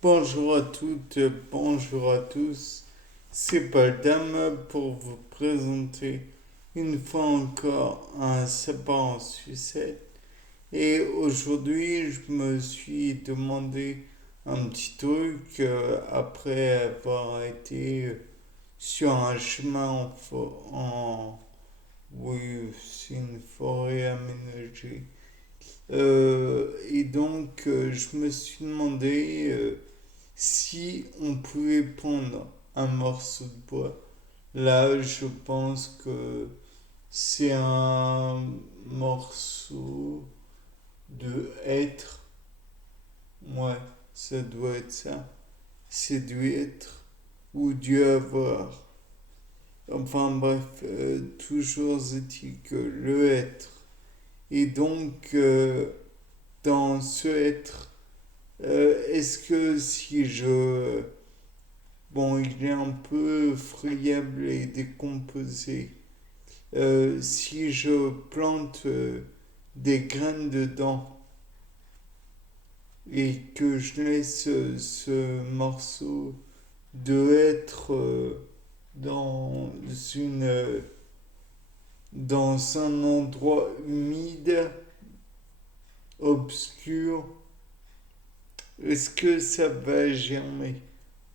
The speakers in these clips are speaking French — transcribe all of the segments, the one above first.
Bonjour à toutes, bonjour à tous. C'est Paul Dame pour vous présenter une fois encore un sapin en sucette. Et aujourd'hui, je me suis demandé un petit truc après avoir été sur un chemin oui, c'est une forêt aménagée. Et donc, je me suis demandé si on pouvait prendre un morceau de bois. Là, je pense que c'est un morceau de hêtre. Ouais, ça doit être ça. C'est du être ou du avoir. Enfin bref, toujours est-il que le être. Et donc, dans ce être, est-ce que si je... Bon, il est un peu friable et décomposé. Si je plante des graines dedans et que je laisse ce morceau de être dans dans un endroit humide, obscur, est-ce que ça va germer?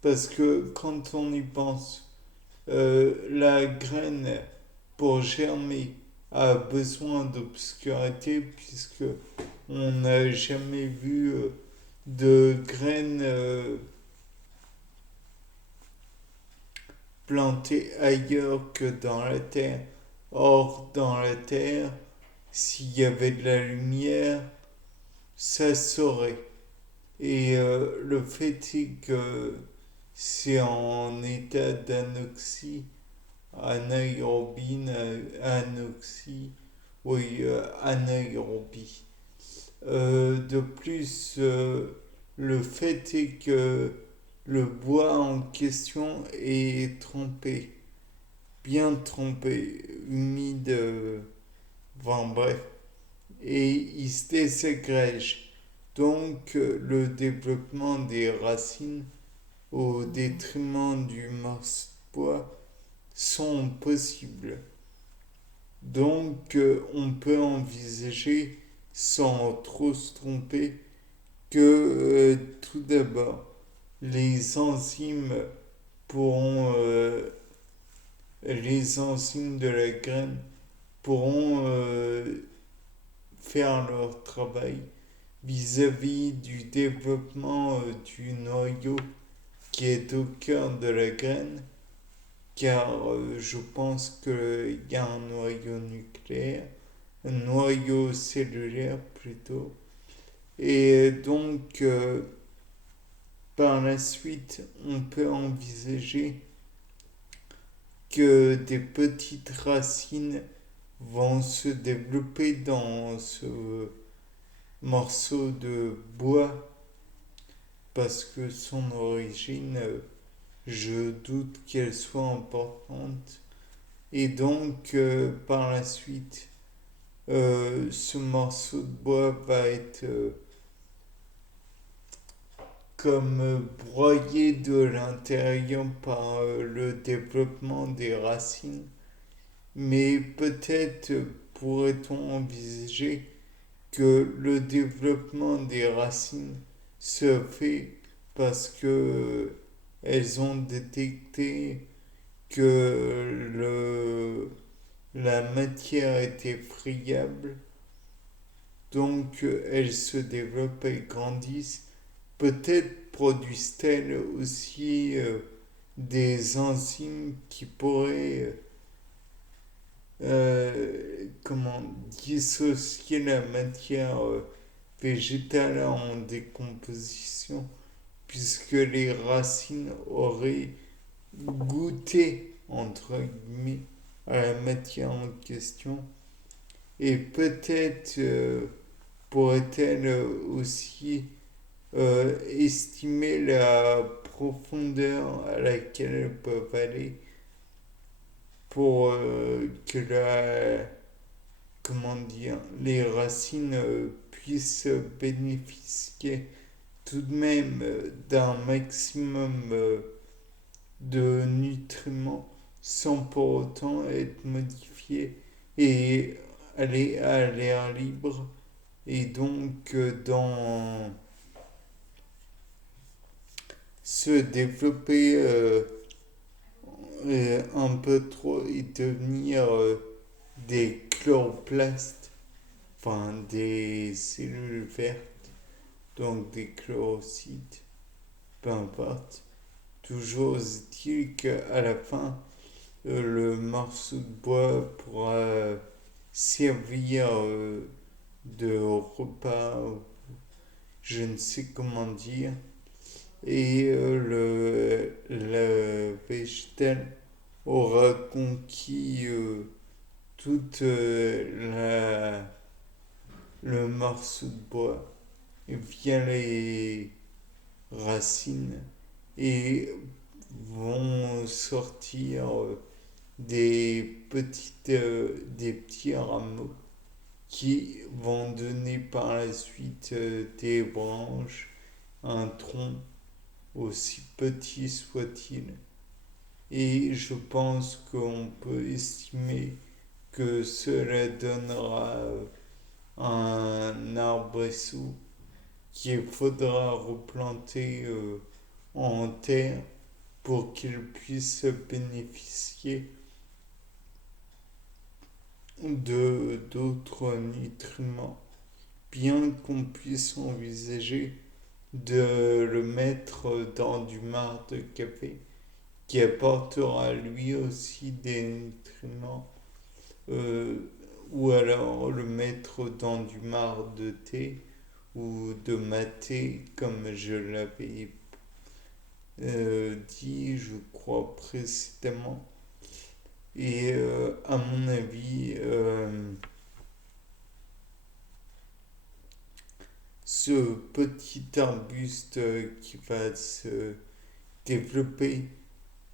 Parce que quand on y pense, la graine, pour germer, a besoin d'obscurité puisque on n'a jamais vu de graines plantées ailleurs que dans la terre. Or, dans la terre, s'il y avait de la lumière, ça saurait. Et le fait est que c'est en état d'anoxie, anaérobie, anoxie, oui, anaérobie. De plus, le fait est que le bois en question est trempé, bien trempé, humide, enfin bref, et il se désagrège. Donc, le développement des racines au détriment du morceau de bois sont possibles. Donc, on peut envisager, sans trop se tromper, que tout d'abord, les enzymes pourront, les enzymes de la graine pourront faire leur travail vis-à-vis du développement du noyau qui est au cœur de la graine, car je pense qu'il y a un noyau nucléaire, un noyau cellulaire plutôt, et donc par la suite on peut envisager que des petites racines vont se développer dans ce morceau de bois parce que son origine, je doute qu'elle soit importante. Et donc, par la suite, ce morceau de bois va être comme broyé de l'intérieur par le développement des racines. Mais peut-être pourrait-on envisager que le développement des racines se fait parce que elles ont détecté que la matière était friable, donc elles se développent et grandissent. Peut-être produisent-elles aussi des enzymes qui pourraient comment dissocier la matière végétale en décomposition, puisque les racines auraient goûté, entre guillemets, à la matière en question, et peut-être pourrait-elle aussi estimer la profondeur à laquelle elles peuvent aller pour que comment dire, les racines puissent bénéficier tout de même d'un maximum de nutriments sans pour autant être modifiés et aller à l'air libre et donc se développer un peu trop et devenir des chloroplastes, enfin des cellules vertes, donc des chlorocytes, peu importe. Toujours est-il qu'à la fin, le morceau de bois pourra servir de repas, je ne sais comment dire, et le végétal aura conquis toute le morceau de bois via les racines et vont sortir des petits rameaux qui vont donner par la suite des branches, un tronc aussi petit soit-il. Et je pense qu'on peut estimer que cela donnera un arbrisseau qu'il faudra replanter en terre pour qu'il puisse bénéficier de d'autres nutriments, bien qu'on puisse envisager de le mettre dans du marc de café qui apportera lui aussi des nutriments, euh, ou alors le mettre dans du marc de thé ou de maté comme je l'avais dit je crois précédemment. Et à mon avis, ce petit arbuste qui va se développer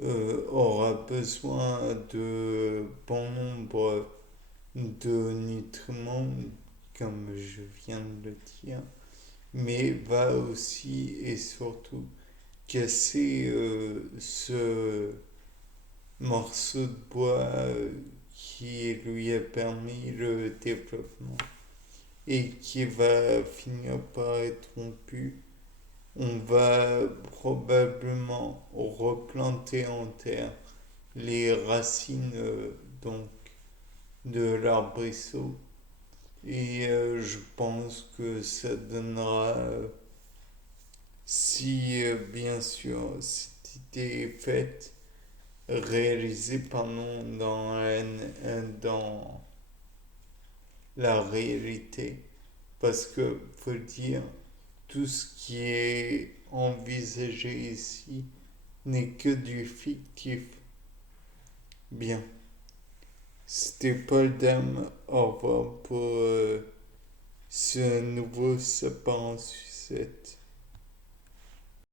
aura besoin de bon nombre de nutriments, comme je viens de le dire, mais va aussi et surtout casser ce morceau de bois qui lui a permis le développement et qui va finir par être rompu. On va probablement replanter en terre les racines donc de l'arbrisseau et je pense que ça donnera, si bien sûr cette idée est faite, réalisée pardon, dans la réalité, parce que faut le dire, tout ce qui est envisagé ici n'est que du fictif. Bien, c'était Paul Dame, au revoir pour ce nouveau sapin en sucette.